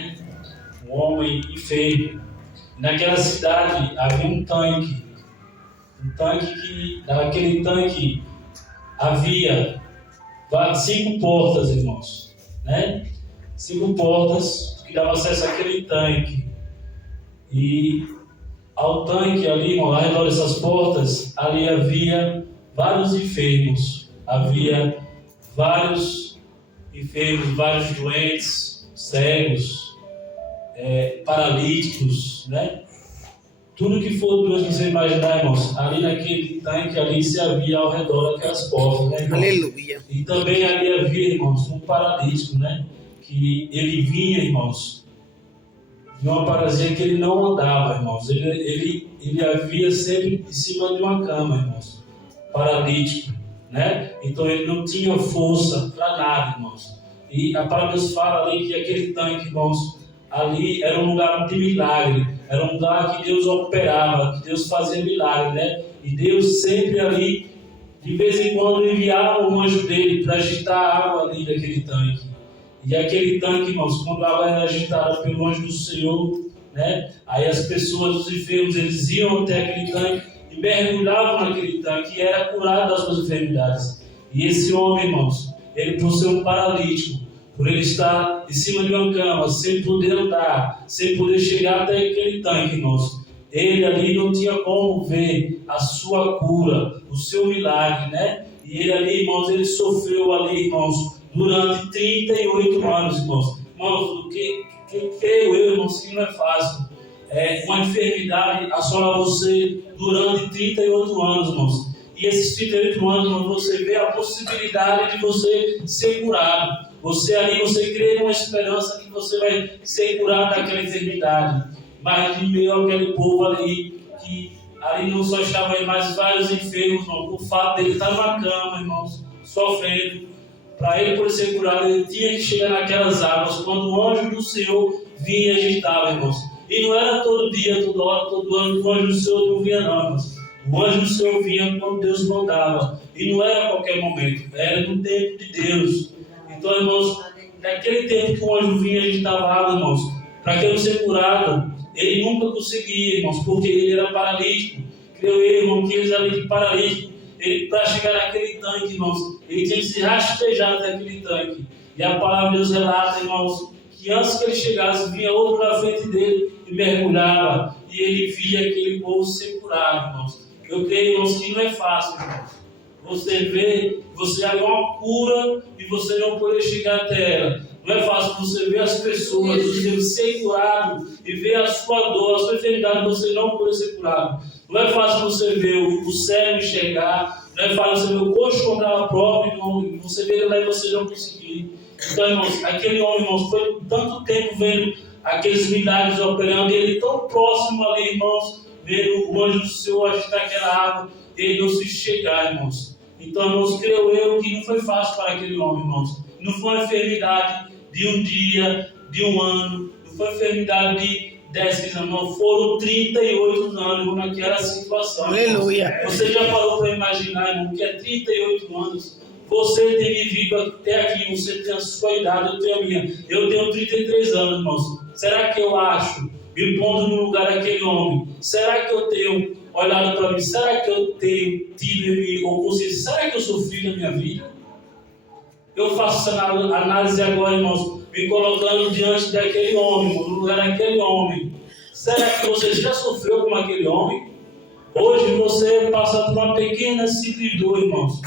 né? Um homem enfermo. Naquela cidade havia um tanque que, naquele tanque havia 5 portas, irmãos, né? 5 portas que davam acesso àquele tanque. E ao tanque ali, irmão, ao redor dessas portas, ali havia vários enfermos. Havia vários enfermos, vários doentes, cegos, paralíticos, né? Tudo que for Deus você imaginar, irmãos, ali naquele tanque, ali se havia ao redor daquelas portas, né, irmãos? Aleluia. E também ali havia, irmãos, um paralítico, né? Que ele vinha, irmãos, de uma paralisia que ele não andava, irmãos. Ele havia sempre em cima de uma cama, irmãos, paralítico, né? Então ele não tinha força para nada, irmãos. E a palavra de Deus fala ali que aquele tanque, irmãos, ali era um lugar de milagre, era um lugar que Deus operava, que Deus fazia milagre, né? E Deus sempre ali, de vez em quando, enviava um anjo dele para agitar a água ali daquele tanque. E aquele tanque, irmãos, quando a água era agitada pelo anjo do Senhor, né? Aí as pessoas, os enfermos, eles iam até aquele tanque e mergulhavam naquele tanque e era curado das suas enfermidades. E esse homem, irmãos, ele por ser um paralítico, por ele estar em cima de uma cama, sem poder andar, sem poder chegar até aquele tanque, irmãos, ele ali não tinha como ver a sua cura, o seu milagre, né? E ele ali, irmãos, ele sofreu ali, irmãos, durante 38 anos, irmãos. Irmãos, o que creio eu, irmãos, que não é fácil. Uma enfermidade assola você durante 38 anos, irmãos. E esses 38 anos, irmãos, você vê a possibilidade de você ser curado. Você ali, você crê numa esperança que você vai ser curado daquela enfermidade. Mas de meio àquele povo ali, que ali não só estava aí mais vários enfermos, irmão, o fato dele estar numa cama, irmãos, sofrendo. Para ele poder ser curado, ele tinha que chegar naquelas águas, quando o anjo do Senhor vinha e agitava, irmãos. E não era todo dia, toda hora, todo ano que o anjo do Senhor não vinha, não, irmãos. O anjo do Senhor vinha quando Deus mandava. E não era a qualquer momento, era no tempo de Deus. Então, irmãos, naquele tempo que o anjo vinha e agitava a água, irmãos, para aquele ser curado, ele nunca conseguia, irmãos, porque ele era paralítico. Creio eu, irmão, que eles ali de paralítico, ele, para chegar naquele tanque, irmãos, ele tinha que se rastejar até aquele tanque. E a palavra de Deus relata, irmãos, que antes que ele chegasse, vinha outro na frente dele e mergulhava. E ele via aquele povo ser curado, irmãos. Eu creio, irmãos, que não é fácil, irmãos. Você vê, você há uma cura e você não poder chegar até ela. Não é fácil você ver as pessoas, você ser curado e ver a sua dor, a sua enfermidade, você não poder ser curado. Não é fácil você ver o cego enxergar, não é fácil você ver o coxo contra a prova e você ver ele lá e você não conseguir. Então, irmãos, aquele homem, irmãos, foi tanto tempo vendo aqueles milagres operando, e ele tão próximo ali, irmãos, vendo o anjo do Senhor agitar aquela água, ele não se chegar, irmãos. Então, irmãos, creio eu que não foi fácil para aquele homem, irmãos. Não foi uma enfermidade de um dia, de um ano, não foi uma enfermidade de 10, 15 anos, não. Foram 38 anos naquela situação. Aleluia. Irmãos. Você já parou para imaginar, irmão, que é 38 anos? Você tem vivido até aqui, você tem a sua idade, eu tenho a minha. Eu tenho 33 anos, irmãos. Será que eu acho, me pondo no lugar daquele homem, será que eu tenho olhado para mim, será que eu tenho tido ou consciência, será que eu sofri na minha vida? Eu faço essa análise agora, irmãos, me colocando diante daquele homem, no lugar daquele homem. Será que você já sofreu como aquele homem? Hoje você passa por uma pequena simples dor, irmãos.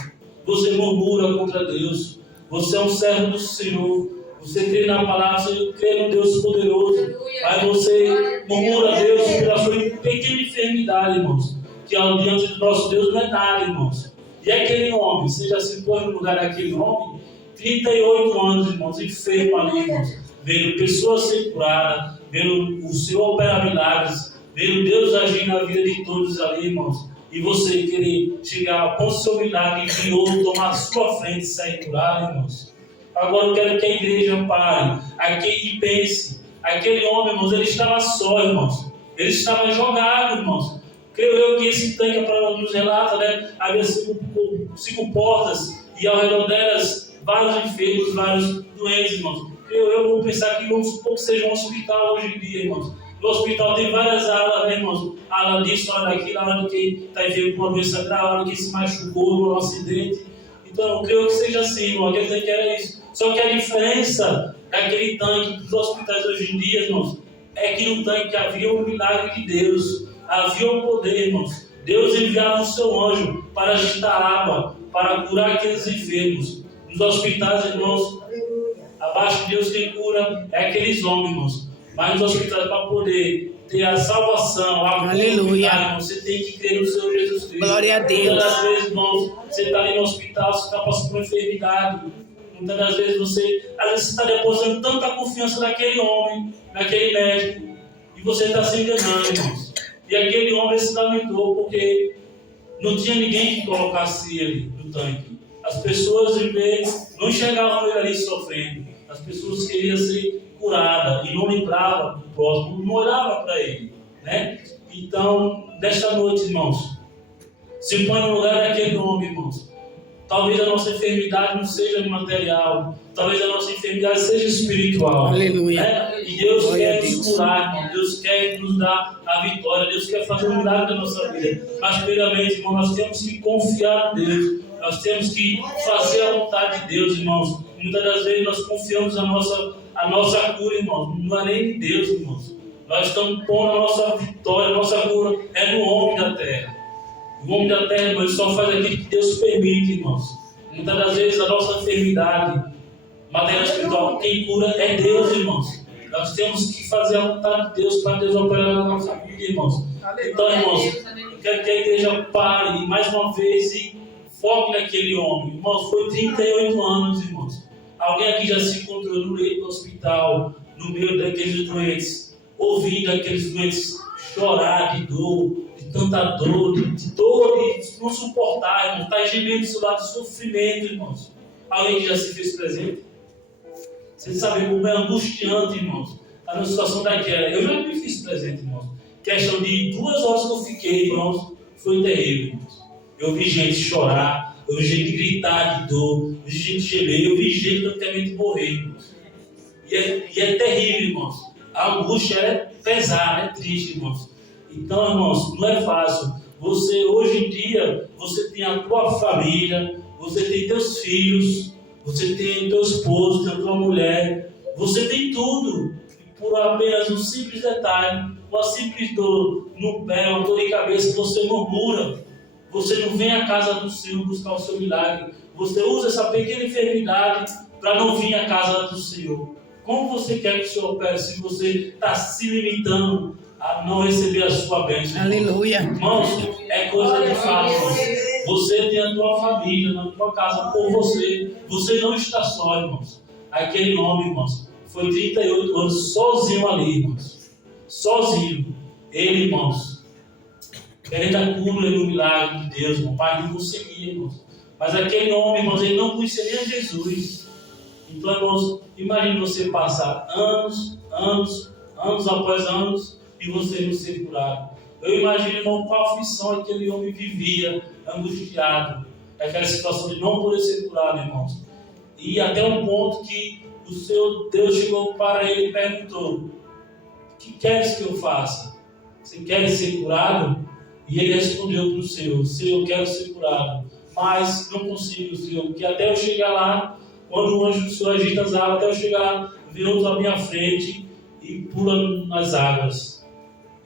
Você murmura contra Deus. Você é um servo do Senhor. Você crê na palavra, você crê no Deus poderoso. Aí você murmura a Deus pela sua pequena enfermidade, irmãos. Que ao diante do nosso Deus não é nada, irmãos. E aquele homem, você já se põe no lugar daquele homem? 38 anos, irmãos, enfermo ali, irmãos. Vendo pessoas ser curadas, vendo o Senhor operar milagres, vendo Deus agir na vida de todos ali, irmãos. E você querer chegar com o seu milagre e vir outro tomar a sua frente e sair curado, irmãos. Agora eu quero que a igreja pare aqui e pense. Aquele homem, irmãos, ele estava só, irmãos. Ele estava jogado, irmãos. Creio eu que esse tanque, para nos relata, né? Havia 5 portas e ao redor delas vários enfermos, vários doentes, irmãos. eu vou pensar que vamos supor que seja um hospital hoje em dia, irmãos. No hospital tem várias alas, né, irmãos? Ala disso, ala daquilo, ala de quem está enfermo com uma doença grave, ala de quem se machucou num acidente. Então, eu creio que seja assim, irmão. Aquele tanque era isso. Só que a diferença daquele tanque dos hospitais hoje em dia, irmãos, é que no tanque havia o milagre de Deus, havia o poder, irmãos. Deus enviava o seu anjo para agitar água, para curar aqueles enfermos. Nos hospitais, irmãos, abaixo de Deus quem cura é aqueles homens, irmãos. Mas nos hospitais, para poder ter a salvação, a cura, você tem que crer no Senhor Jesus Cristo. Glória a Deus. Muitas das vezes, irmãos, você está ali no hospital, você está passando por uma enfermidade. Muitas das vezes você está depositando tanta confiança naquele homem, naquele médico, e você está se enganando, irmãos. E aquele homem se lamentou porque não tinha ninguém que colocasse ele no tanque. As pessoas, em vez, não enxergavam ele ali sofrendo. As pessoas queriam ser curadas e não lembravam do próximo, não olhavam para ele, né? Então, nesta noite, irmãos, se põe no lugar daquele homem, irmãos. Talvez a nossa enfermidade não seja material, talvez a nossa enfermidade seja espiritual. Aleluia. Né? E Deus quer nos curar, irmão. Deus quer nos dar a vitória, Deus quer fazer um milagre na nossa vida. Mas, primeiramente, irmão, nós temos que confiar em Deus, nós temos que fazer a vontade de Deus, irmãos. Muitas das vezes nós confiamos a nossa cura, irmãos, não é nem de Deus, irmãos. Nós estamos pondo a nossa vitória, a nossa cura é no homem da terra. O homem da terra, irmão, ele só faz aquilo que Deus permite, irmãos. Muitas das vezes a nossa enfermidade material espiritual, quem cura é Deus, irmãos. Nós temos que fazer a vontade de Deus para Deus operar na nossa vida, irmãos. Então, irmãos, eu quero que a igreja pare mais uma vez e foque naquele homem. Irmãos, foi 38 anos, irmãos. Alguém aqui já se encontrou no leito do hospital, no meio daqueles doentes, ouvindo aqueles doentes chorar de dor, de tanta dor, de dor, de não suportar, irmãos. Está gemendo do seu lado de sofrimento, irmãos. Alguém que já se fez presente? Vocês sabem como é angustiante, irmãos, a nossa situação daquela. Eu já me fiz presente, irmãos. Questão de 2 horas que eu fiquei, irmãos, foi terrível, irmãos. Eu vi gente chorar, eu vi gente gritar de dor, eu vi gente gemer, eu vi gente praticamente morrer, irmãos. E é terrível, irmãos. A angústia é pesada, é triste, irmãos. Então, irmãos, não é fácil. Você, hoje em dia, você tem a tua família, você tem teus filhos, você tem teu esposo, tem a tua mulher, você tem tudo. E por apenas um simples detalhe, uma simples dor no pé, uma dor de cabeça, você murmura. Você não vem à casa do Senhor buscar o seu milagre. Você usa essa pequena enfermidade para não vir à casa do Senhor. Como você quer que o Senhor opere se você está se limitando a não receber a sua bênção? Aleluia. Irmãos, é coisa de fato. Você tem a tua família na tua casa por você. Você não está só, irmãos. Aquele homem, irmãos, foi 38 anos sozinho ali, irmãos. Sozinho. Ele, irmãos, querendo a cura e o milagre de Deus, irmão. Pai, não conseguia, irmãos. Mas aquele homem, irmãos, ele não conhecia nem a Jesus. Então, irmãos, imagine você passar anos após anos e você não ser curado. Eu imagino, irmão, qual aflição aquele homem vivia, angustiado. Aquela situação de não poder ser curado, irmãos. E até um ponto que o seu Deus chegou para ele e perguntou: o que queres que eu faça? Você quer ser curado? E ele respondeu para o Senhor: Senhor, eu quero ser curado, mas não consigo, Senhor, porque até eu chegar lá, quando o anjo do Senhor agita as águas, até eu chegar lá, vem outro à minha frente e pula nas águas.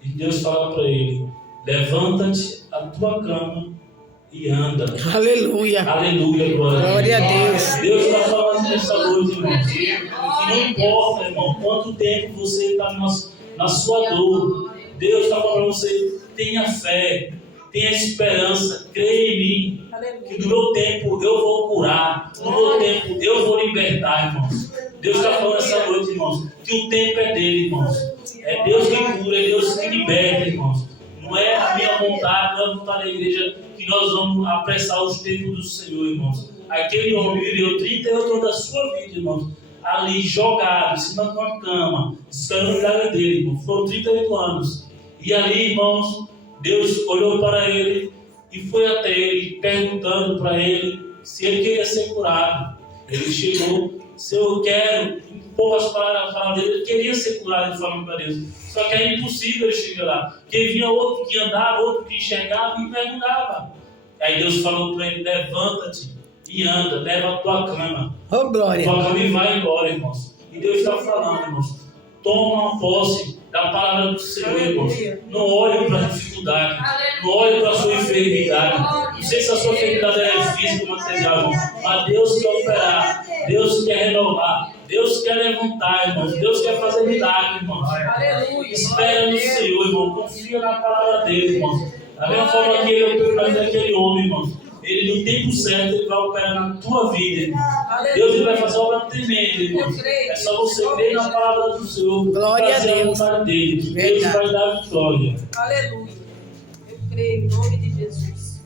E Deus fala para ele: levanta-te a tua cama e anda. Aleluia. Aleluia, glória a Deus. Deus está falando nessa noite, irmãos. E não importa, irmão, quanto tempo você está na sua dor. Deus está falando para você: tenha fé, tenha esperança, creia em mim. Que no meu tempo eu vou curar, no meu tempo eu vou libertar, irmãos. Deus está falando essa noite, irmãos, que o tempo é dele, irmãos. É Deus que cura, é Deus que liberta, irmãos. Não é a minha vontade, não é a vontade da igreja que nós vamos apressar os tempos do Senhor, irmãos. Aquele homem viveu 38 anos da sua vida, irmãos, ali jogado, em cima de uma cama, esperando o milagre dele, irmão. Foram 38 anos. E ali, irmãos, Deus olhou para ele e foi até ele, perguntando para ele se ele queria ser curado. Ele chegou Senhor, eu quero, em poucas palavras dele, ele queria ser curado, ele falando para Deus. Só que é impossível ele chegar lá, porque vinha outro que andava, outro que enxergava e perguntava. Aí Deus falou para ele: levanta-te e anda, leva a tua cama. Oh, glória. Tua cama e vai embora, irmãos. E Deus está falando, irmãos. Toma posse da palavra do Senhor, irmãos. Não olhe para a dificuldade. Não olhe para a sua enfermidade. Não sei se a sua enfermidade é física ou material, irmãos. Mas Deus quer operar. Deus quer renovar. Deus quer levantar, irmãos. Deus quer fazer milagre, irmãos. Espera no Senhor, irmão. Confia na palavra dele, irmãos. Da mesma forma que ele operou daquele homem, irmãos. Ele, no tempo certo, ele vai operar na tua vida, irmão. Deus ele vai fazer obra tremenda, irmão. É só você crer na palavra do Senhor. Glória a Deus. Dele, que Deus vai dar vitória. Aleluia. Eu creio em nome de Jesus.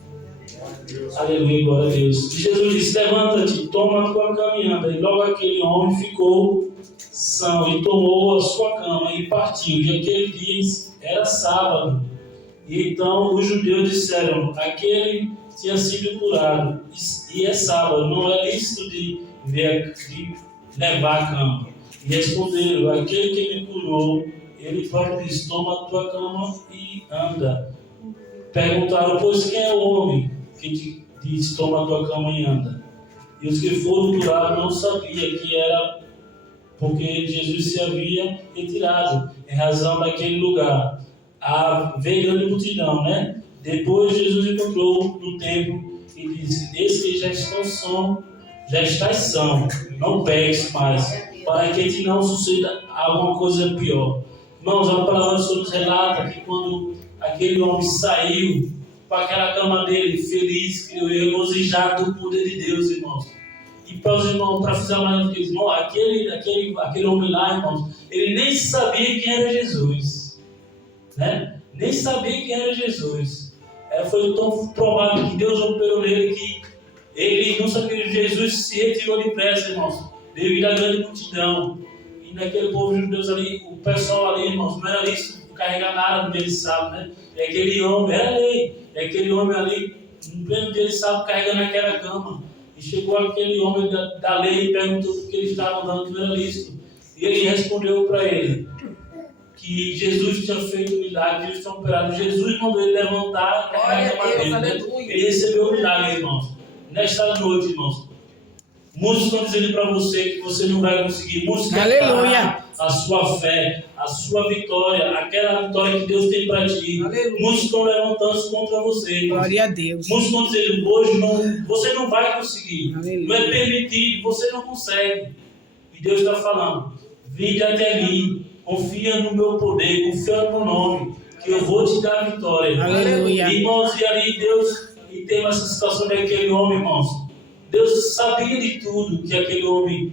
Aleluia, glória a Deus. E Jesus disse: levanta-te, toma a tua caminhada. E logo aquele homem ficou são e tomou a sua cama e partiu. E aquele dia era sábado. E então os judeus disseram: aquele tinha sido curado, e é sábado, não é lícito de levar a cama. E responderam: aquele que me curou, ele próprio disse: toma a tua cama e anda. Perguntaram: pois quem é o homem que te diz: toma a tua cama e anda? E os que foram curados não sabiam que era porque Jesus se havia retirado em razão daquele lugar. Veio grande multidão, né? Depois Jesus encontrou no templo e disse: esses que já estás são, não peques mais, para que te não suceda alguma coisa pior. Irmãos, a palavra do Senhor nos relata que quando aquele homem saiu para aquela cama dele, feliz, regozijado do poder de Deus, irmãos. E para os irmãos, para fazer mais do que isso, irmão, aquele homem lá, irmãos, ele nem sabia quem era Jesus, né? Nem sabia quem era Jesus. Foi tão provável que Deus operou nele que ele não sabia que Jesus se retirou depressa, irmãos, devido à grande multidão. E naquele povo judeu ali, o pessoal ali, irmãos, não era isso, carregar nada no dia de sábado, né? E aquele homem, era lei, e aquele homem ali, no pleno dia de sábado, carregando aquela cama. E chegou aquele homem da lei e perguntou o que ele estava dando, que não era lícito. E ele respondeu para ele que Jesus tinha feito um milagre, Jesus tinha operado. Jesus mandou ele levantar e carregar a cama dele. Ele recebeu o milagre, irmãos. Nesta noite, irmãos, muitos estão dizendo para você que você não vai conseguir. Muitos querem parar a sua fé, a sua vitória, aquela vitória que Deus tem para ti. Aleluia. Muitos estão levantando-se contra você, irmãos. Glória a Deus. Muitos estão dizendo: hoje você não vai conseguir. Aleluia. Não é permitido, você não consegue. E Deus está falando: vinde até mim. Confia no meu poder, confia no meu nome, que eu vou te dar a vitória. Aleluia. Irmãos, e ali Deus, e tem essa situação daquele homem, irmãos. Deus sabia de tudo que aquele homem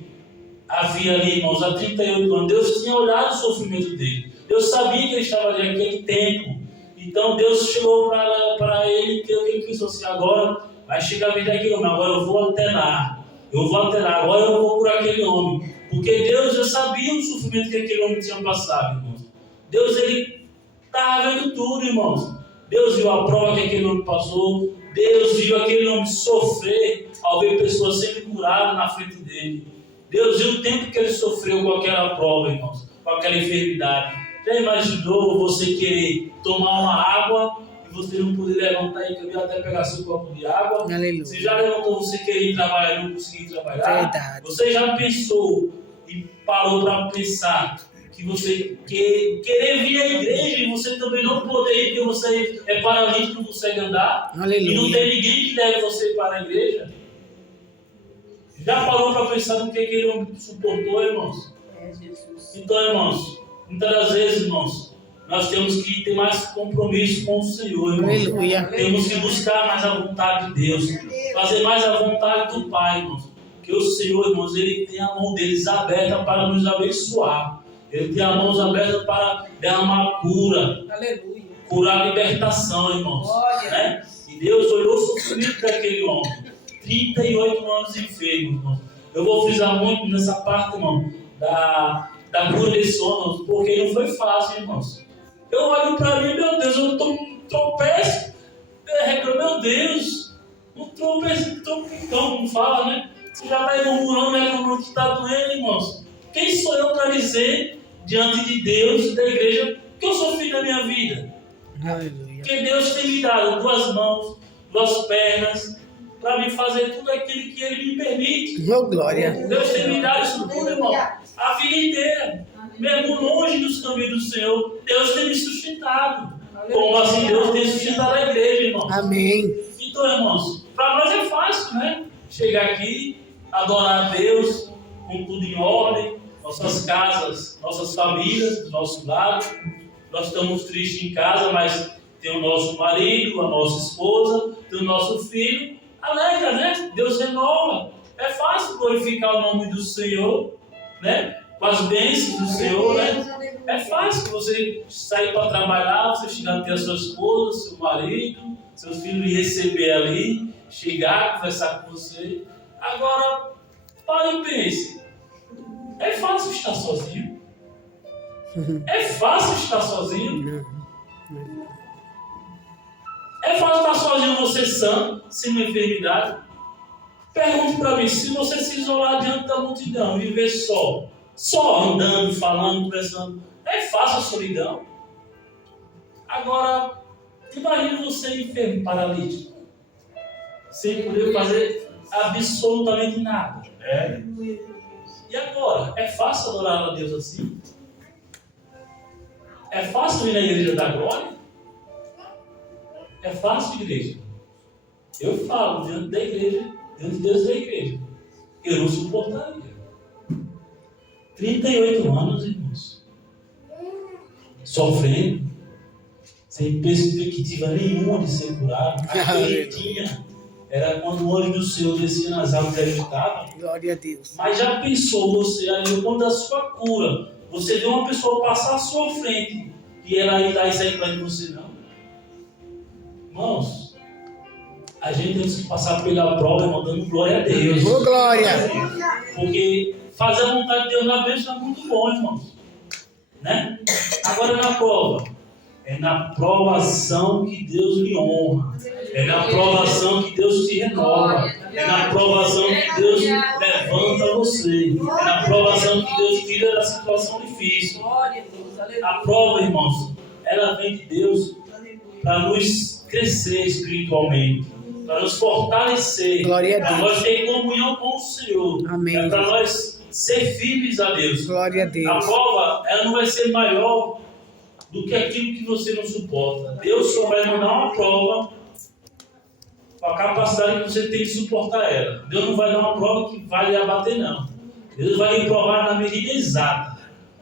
havia ali, irmãos, há 38 anos. Deus tinha olhado o sofrimento dele. Deus sabia que ele estava ali naquele tempo. Então Deus chegou para ele, que ele pensou assim: agora vai chegar a vez daquele homem, agora eu vou até lá. Agora eu vou curar aquele homem. Porque Deus já sabia o sofrimento que aquele homem tinha passado, irmãos. Deus, ele estava vendo tudo, irmãos. Deus viu a prova que aquele homem passou. Deus viu aquele homem sofrer ao ver pessoas sendo curadas na frente dele. Deus viu o tempo que ele sofreu com aquela prova, irmãos, com aquela enfermidade. Já imaginou você querer tomar uma água e você não poder levantar e caminhar até pegar seu copo de água? Aleluia. Você já levantou, você querer ir trabalhar e não conseguir trabalhar? Verdade. Você já pensou e parou para pensar que você querer vir à igreja e você também não poder ir porque você é paralítico, não consegue andar? Aleluia. E não tem ninguém que leve você para a igreja? Já parou para pensar no que aquele homem suportou, irmãos? É, Jesus. Então, irmãos, muitas das vezes, irmãos, nós temos que ter mais compromisso com o Senhor, irmãos. Aleluia. Temos que buscar mais a vontade de Deus, fazer mais a vontade do Pai, irmãos. Porque o Senhor, irmãos, Ele tem a mão deles aberta para nos abençoar. Ele tem a mão aberta para derramar cura. Aleluia. Curar libertação, irmãos. Né? E Deus olhou o sofrimento daquele homem. 38 anos enfermo, irmão. Eu vou frisar muito nessa parte, irmão, da cura desse homem, porque não foi fácil, irmãos. Eu olho para mim, meu Deus, eu tropeço, meu Deus, um tropeço, como fala, né? Você já está murmurando, reclamando que está doendo, irmãos. Quem sou eu para dizer diante de Deus, da igreja, que eu sou filho da minha vida? Aleluia. Porque Deus tem me dado 2 mãos, 2 pernas, para me fazer tudo aquilo que Ele me permite. Oh, glória. Deus tem me dado isso tudo, irmão, a vida inteira. Mesmo longe dos caminhos do Senhor, Deus tem me sustentado. Como assim Deus tem sustentado a igreja, irmão? Amém. Então, irmãos, para nós é fácil, né? Chegar aqui, adorar a Deus, com tudo em ordem, nossas casas, nossas famílias, do nosso lado. Nós estamos tristes em casa, mas tem o nosso marido, a nossa esposa, tem o nosso filho. Alegra, né? Deus renova. É fácil glorificar o nome do Senhor, né? Com as bênçãos do Senhor, né? É fácil você sair para trabalhar, você chegar a ter a sua esposa, seu marido, seus filhos lhe receber ali, chegar, conversar com você. Agora, pare e pense. É fácil estar sozinho? É fácil estar sozinho? É fácil estar sozinho, você sã, sem uma enfermidade? Pergunte para mim, se você se isolar diante da multidão, viver só andando, falando, conversando, é fácil a solidão? Agora, imagine você enfermo, paralítico, sem poder fazer absolutamente nada. E agora, é fácil adorar a Deus assim? É fácil vir na igreja da glória? É fácil, igreja? Eu falo diante da igreja, diante de Deus da igreja. Eu não suportaria. 38 anos, irmãos. Sofrendo. Sem perspectiva nenhuma de ser curado. A que ele tinha era quando o anjo do Senhor descia nas águas e ajudava. Glória a Deus. Mas já pensou você aí no ponto da sua cura? Você vê uma pessoa passar à sua frente e ela ir lá e sair para você, não? Irmãos, a gente tem que passar pela prova, irmão, dando glória a Deus. Oh, glória. Porque fazer a vontade de Deus na bênção é muito bom, irmãos. Né? Agora na prova. É na provação que Deus lhe honra. É na provação que Deus te renova. É na provação que Deus levanta você. É na provação que Deus tira da situação difícil. A prova, irmãos, ela vem de Deus para nos crescer espiritualmente, para nos fortalecer, para nós ter comunhão com o Senhor. Amém. É para nós ser firmes a Deus. Glória a Deus. A prova, ela não vai ser maior do que aquilo que você não suporta. Deus só vai mandar uma prova com a capacidade que você tem de suportar ela. Deus não vai dar uma prova que vai lhe abater, não. Deus vai lhe provar na medida exata.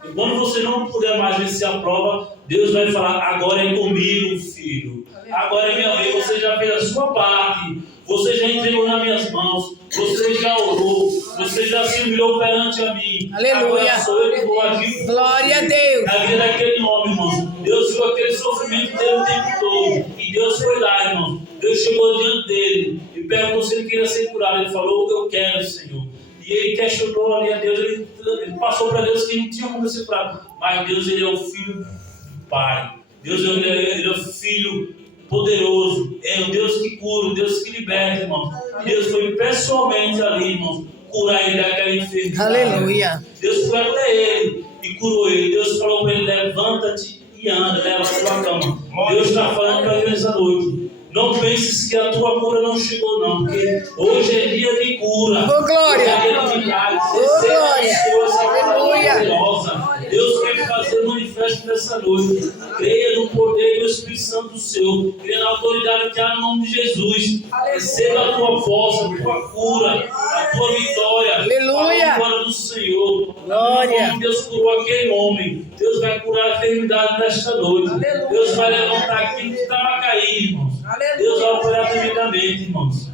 E quando você não puder mais vencer a prova, Deus vai falar: agora é comigo, filho. Agora é minha vez. Você já fez a sua parte. Você já entregou nas minhas mãos. Você já orou. Você já se humilhou perante a mim. Aleluia. Agora sou eu que vou agir. Glória a Deus. Na vida daquele homem, irmãos. Deus viu aquele sofrimento dele o tempo todo. E Deus foi lá, irmãos. Deus chegou diante dele e perguntou se ele queria ser curado. Ele falou: eu quero, Senhor. E ele questionou ali a Deus. Ele passou para Deus que não tinha como ser curado. Mas Deus, ele é o filho do Pai. Deus, ele é o filho poderoso. É o Deus que cura, o Deus que liberta, irmão. Deus foi pessoalmente ali, irmão, curar ele daquela enfermidade. Aleluia. Deus foi até ele e curou ele. Deus falou para ele: levanta-te e anda, leva a sua cama. Deus está falando para ele nessa noite: não penses que a tua cura não chegou, não, porque hoje é dia de cura. Oh, glória. É dia de milagres. Oh, glória. Aleluia. Deus quer fazer manifesto nessa noite. Creia no poder do Espírito Santo do Senhor. Creia na autoridade que há no nome de Jesus. Receba a tua força, a tua cura, a tua vitória. Aleluia. A glória do Senhor. Glória. Como Deus curou aquele homem, Deus vai curar a enfermidade nesta noite. Aleluia. Deus vai levantar aquilo que estava caído, irmãos. Deus vai operar tremendamente, irmãos.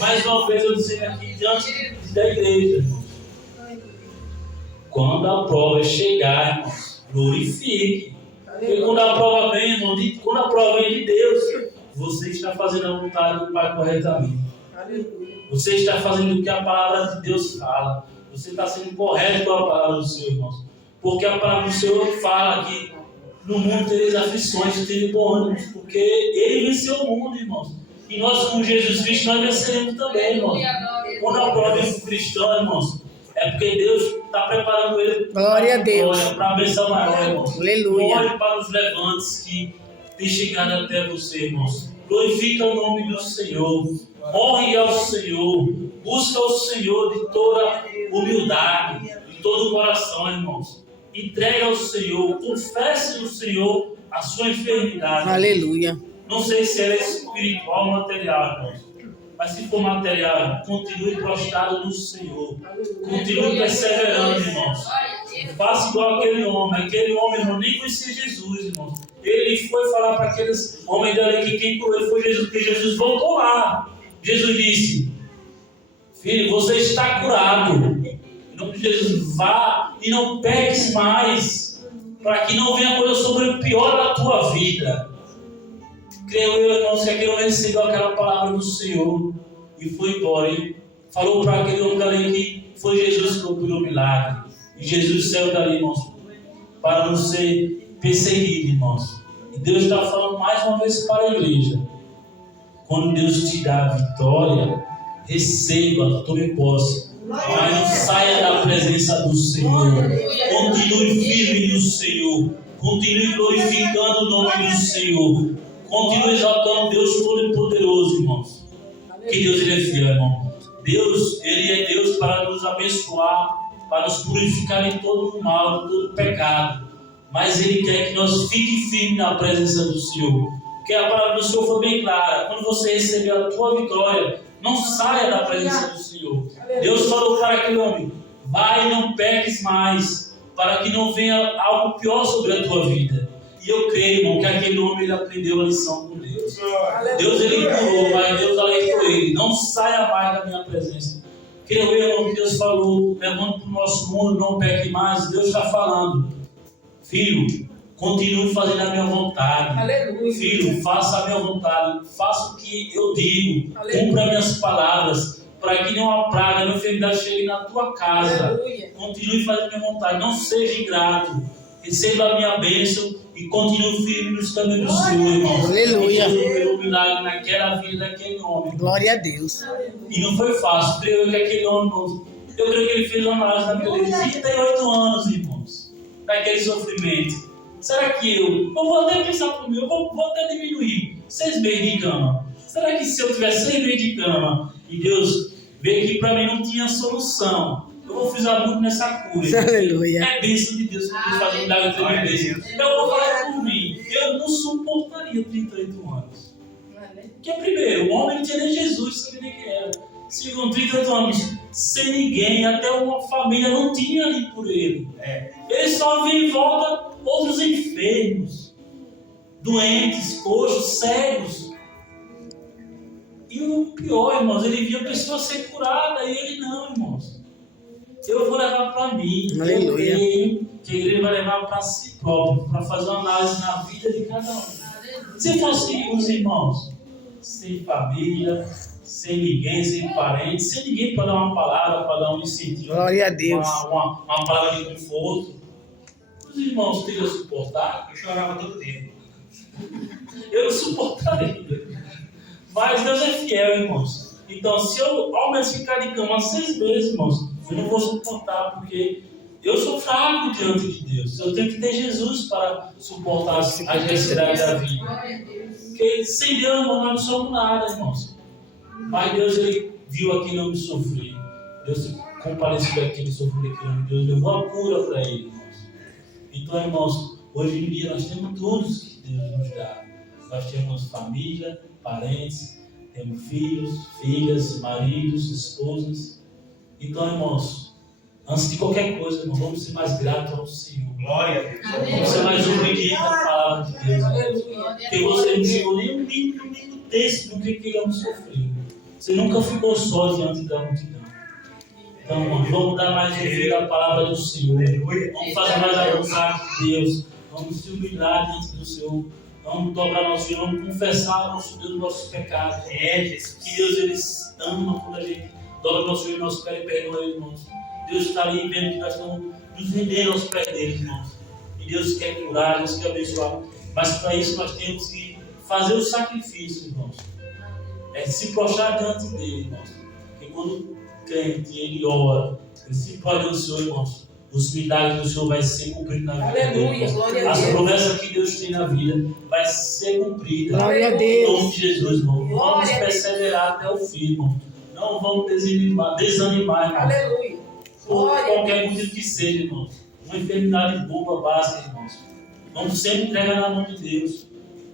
Mais uma vez eu disse aqui diante da igreja, irmãos. Quando a prova chegar, irmãos, glorifique. Porque quando a prova vem, irmão, quando a prova vem de Deus, você está fazendo a vontade do Pai corretamente. Você está fazendo o que a palavra de Deus fala. Você está sendo correto com a palavra do Senhor, irmãos. Porque a palavra do Senhor fala que no mundo tereis aflições, tenham bom ânimo, porque Ele venceu o mundo, irmãos. E nós, com Jesus Cristo, nós venceremos também, irmãos. Quando aplaudimos o cristão, irmãos, é porque Deus está preparando ele Glória a Deus. para a bênção maior, irmãos. Aleluia. Olhe para os levantes que têm chegado até você, irmãos. Glorifica o nome do Senhor. Honre ao Senhor. Busca o Senhor de toda humildade, de todo o coração, irmãos. Entrega ao Senhor. Confesse no Senhor a sua enfermidade. Aleluia. Não sei se é espiritual ou material, irmãos. Mas se for material, continue prostrado no Senhor. Continue perseverando, irmãos. Faça igual aquele homem. Aquele homem, irmão, nem conhecia Jesus, irmãos. Ele foi falar para aqueles homens dali que quem curou ele foi Jesus, porque Jesus voltou lá. Jesus disse: filho, você está curado. Em nome de Jesus, vá e não peques mais, para que não venha coisa sobre o pior da tua vida. Creio eu, irmãos, que aquele homem recebeu aquela palavra do Senhor e foi embora. E falou para aquele homem dali que foi Jesus que operou o milagre. E Jesus saiu dali, irmãos, para não ser perseguido, irmãos. E Deus está falando mais uma vez para a igreja. Quando Deus te dá a vitória, receba, tome posse. Mas não saia da presença do Senhor. Continue firme no Senhor. Continue glorificando o nome do Senhor. Continue exaltando Deus Todo-Poderoso, irmãos. Que Deus ele é fiel, irmão. Deus, ele é Deus para nos abençoar, para nos purificar de todo o mal, de todo o pecado. Mas ele quer que nós fiquemos firmes na presença do Senhor. Porque a palavra do Senhor foi bem clara. Quando você receber a tua vitória, não saia da presença do Senhor. Deus falou para aquele homem: vai e não peques mais, para que não venha algo pior sobre a tua vida. E eu creio, irmão, que aquele homem ele aprendeu a lição com Deus. Deus ele curou, mas Deus alertou ele: não saia mais da minha presença. Creio eu, irmão, que Deus falou, levando para o nosso mundo, não peque mais. Deus está falando: filho, continue fazendo a minha vontade. Aleluia. Filho, faça a minha vontade. Faça o que eu digo. Cumpra minhas palavras, para que nenhuma praga, nenhuma enfermidade chegue na tua casa. Aleluia. Continue fazendo a minha vontade. Não seja ingrato. Receba a minha bênção e continue firme nos caminhos do Senhor, irmão. Aleluia. E Deus operou um milagre naquela vida daquele homem. Glória a Deus. E não foi fácil. Creio que aquele homem, irmãos, eu creio que ele fez uma análise na vida dele. 38 anos, irmãos, daquele sofrimento. Será que eu vou até pensar por mim, eu vou até diminuir 6 meses de cama. Será que se eu tiver 6 meses de cama e Deus veio que para mim não tinha solução, eu vou frisar muito nessa cura? Aleluia. É bênção de Deus que Deus faz um milagre tremendo. Eu vou falar por mim, eu não suportaria 38 anos. Porque primeiro, o homem não tinha nem Jesus, sabia nem quem era. Segundo, 38 anos sem ninguém, até uma família não tinha ali por ele. Ele só via em volta outros enfermos, doentes, coxos, cegos. E o pior, irmãos, ele via a pessoa ser curada e ele não, irmãos. Eu vou levar para mim. Aleluia. Eu creio que a igreja vai levar para si próprio, para fazer uma análise na vida de cada um. Se fossem os irmãos, sem família, sem ninguém, sem parente, sem ninguém para dar uma palavra, para dar um incentivo, Glória a Deus. uma palavra de conforto, os irmãos teriam suportado. Eu chorava todo dia. Eu não suportaria. Mas Deus é fiel, irmãos. Então, se eu ao menos ficar de cama 6 meses, irmãos, eu não vou suportar, porque eu sou fraco diante de Deus. Eu tenho que ter Jesus para suportar as adversidades da vida. Porque sem Deus, irmão, nós não somos nada, irmãos. Mas Deus, ele viu aquele homem sofrer. Deus se compadeceu daquele sofrimento daquele homem. Deus levou a cura para ele, irmãos. Então, irmãos, hoje em dia nós temos tudo que Deus nos dá. Nós temos família, parentes, temos filhos, filhas, maridos, esposas. Então, irmãos, antes de qualquer coisa, irmãos, vamos ser mais gratos ao Senhor. Glória a Deus. Vamos ser mais obedientes à palavra de Deus, irmãos. Porque você não chegou nem no mínimo texto do que aquele homem sofreu. Você nunca ficou só diante da multidão. Então, irmãos, vamos dar mais ouvido à palavra do Senhor. Vamos fazer mais a vontade de Deus. Vamos se humilhar diante do Senhor. Vamos dobrar nosso joelho, vamos confessar ao nosso Deus nossos pecados. Que Deus, ele ama quando a gente dobra nosso joelho, nosso pé e perdoa ele, irmãos. Deus está ali vendo que nós estamos nos rendendo aos pés dele, irmãos. E Deus quer curar, Deus quer abençoar. Mas para isso nós temos que fazer o sacrifício, irmãos. é se prostrar diante dele, irmãos. Porque quando o crente, ele ora, ele se pode ao Senhor, irmãos, os milagres do Senhor vai ser cumprido na vida dele. Aleluia, glória a As Deus. promessas que Deus tem na vida vai ser cumprida. Glória a Em Deus. nome de Jesus, irmão. Vamos Glória a Deus. perseverar até o fim, irmão. Não vamos desanimar, irmão. Aleluia. Por Glória a qualquer motivo que seja, irmão. Uma enfermidade boba, básica, irmãos. Vamos sempre entregar na mão de Deus.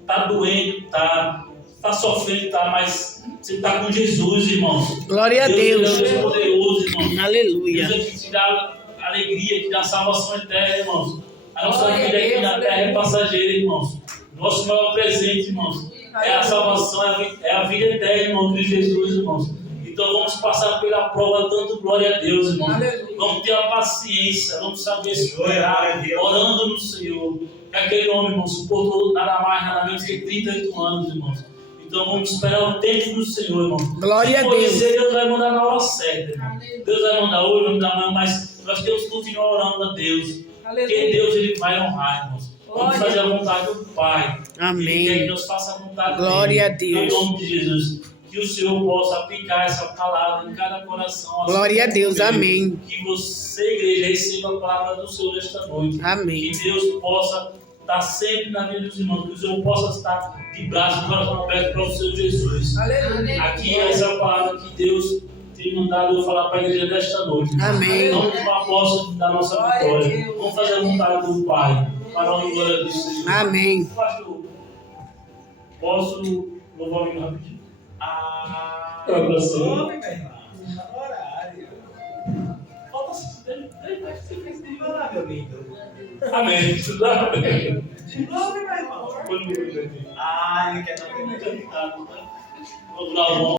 Está doendo, está sofrendo, está, mas você está com Jesus, irmãos. Glória a Deus. Deus é poderoso, irmãos. Aleluia. Deus é que te dá alegria, que dá salvação eterna, irmãos. A nossa Glória a vida aqui Deus, na terra é aleluia. passageira, irmãos. Nosso maior presente, irmãos, é a salvação, é a vida eterna, irmão, de Jesus, irmãos. Então vamos passar pela prova, dando glória a Deus, irmãos. Aleluia. Vamos ter a paciência, vamos saber esperar, orando no Senhor. Aquele homem, irmão, suportou nada mais, nada menos que 38 anos, irmãos. Então vamos esperar o tempo do Senhor, irmão. Glória a Se for Deus. dizer, Deus vai mandar na hora certa, irmão. Aleluia. Deus vai mandar hoje, vai mandar amanhã, mas nós temos que continuar orando a Deus. Porque Aleluia. Deus, ele vai honrar, irmãos. Vamos Glória. fazer a vontade do Pai. Amém. Ele quer que nós façamos a vontade Glória dele. a Deus. Em nome de Jesus. Que o Senhor possa aplicar essa palavra em cada coração. assim Glória a como Deus. eu. Amém. Que você, igreja, receba a palavra do Senhor nesta noite. Amém. Que Deus possa estar sempre na vida dos irmãos. Que o Senhor possa estar de braços, coração aberto para o Senhor Jesus. Aleluia. Aqui é essa palavra que Deus tem mandado eu falar para a igreja nesta noite. Amém. Em nome do propósito da nossa Glória a vitória. Deus. Vamos fazer a vontade do Pai. Para a glória do Senhor. Amém. Pastor, posso louvar o hino rapidinho? Para você. Homem, meu irmão. Horário. Falta Vai lá, meu lindo. Amém. Tudo bem. Homem, meu irmão. Foi muito bem. Ai, não quer não. Vamos lá, vamos.